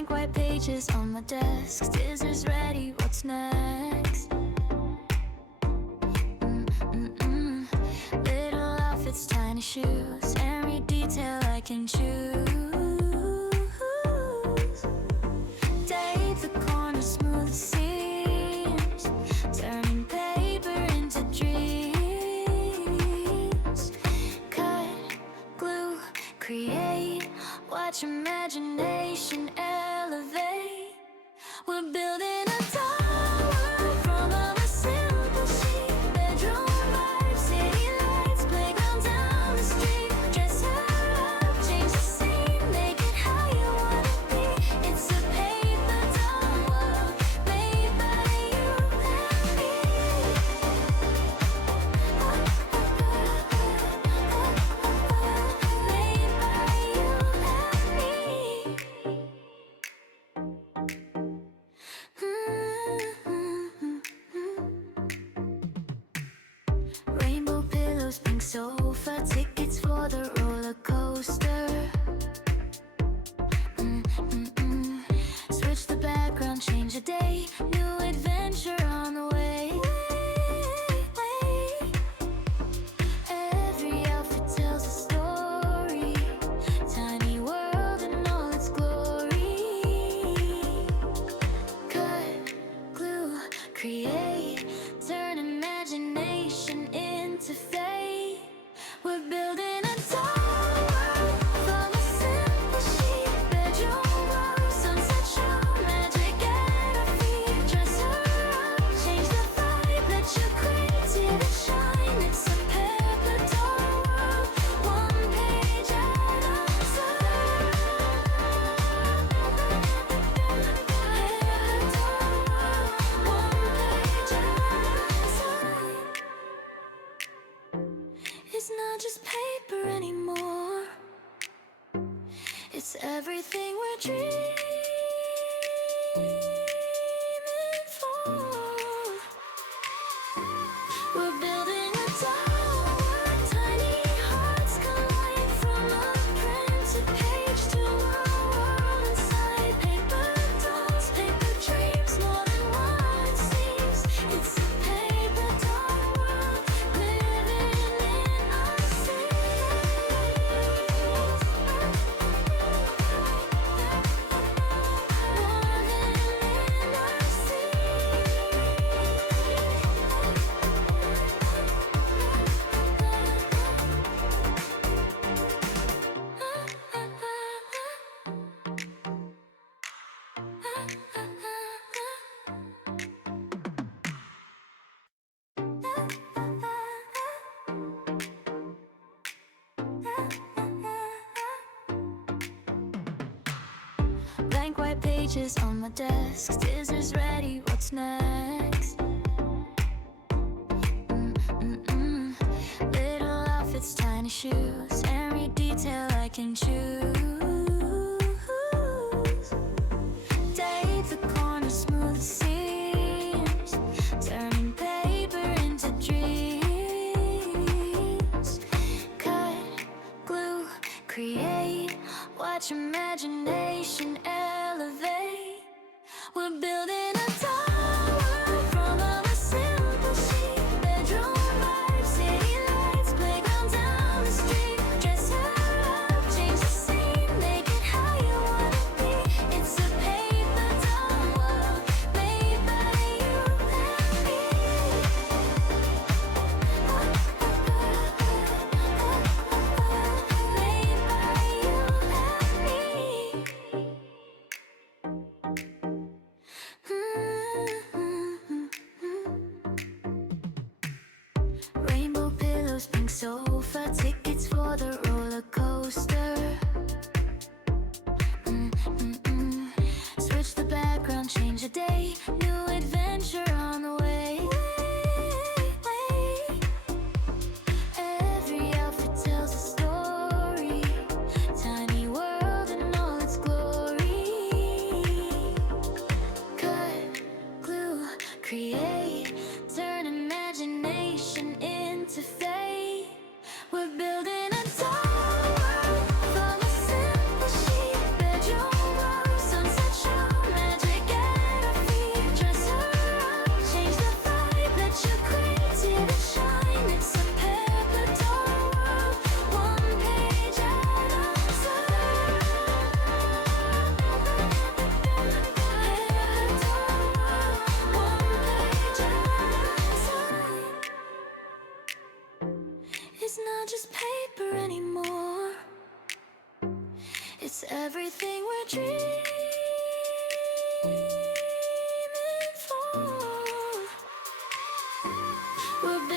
Blank white pages on my desk, scissors ready, what's next? Little outfits, tiny shoes, every detail I can choose. Tape the corners, smooth the seams, turning paper into dreams. Cut, glue, create, watch imagination elevate. We're building a tower from a simple sheet. Bedroom vibes, city lights, playground down the street. Dress her up, change the scene, make it how you wanna be. It's a paper doll world made by you and me. Made by you and me. Rainbow pillows, pink sofa, tickets for the roller coaster. Switch the background, change the day, new adventure on the way. Every outfit tells a story, tiny world in all its glory. Cut, glue, create, turn imagination into fate. We're building a tower from a simple sheet. Bedroom glow, sunset show, magic at our feet. Dress her up, change the vibe, let your creativity shine. It's a paper doll world, one page at a time. Paper doll world, one page at a time. It's not just paper anymore, it's everything we're dreaming for. We're building a tower, tiny hearts collide. From a printed page to a world inside. Paper dolls, paper dreams, more than what it seems. It's a paper doll world living in our Blank white pages on my desk, scissors ready, what's next? Little outfits, tiny shoes, every detail I can choose. Tape the corners, smooth the seams, turning paper into dreams. Cut, glue, create, watch imagination elevate. We're building a tower from a simple sheet. Bedroom vibes, city lights, playground down the street. Dress her up, change the scene, make it how you wanna be. It's a paper doll world made by you and me. Made by you and me. Rainbow pillows, pink sofa, tickets for the roller coaster. Switch the background, change the day, new adventure on the way. Every outfit tells a story, tiny world in all its glory. Cut, glue, create, turn imagination into fate. We're building a tower from a simple sheet. Bedroom glow, sunset It's not just paper anymore. It's everything we're dreaming for. We're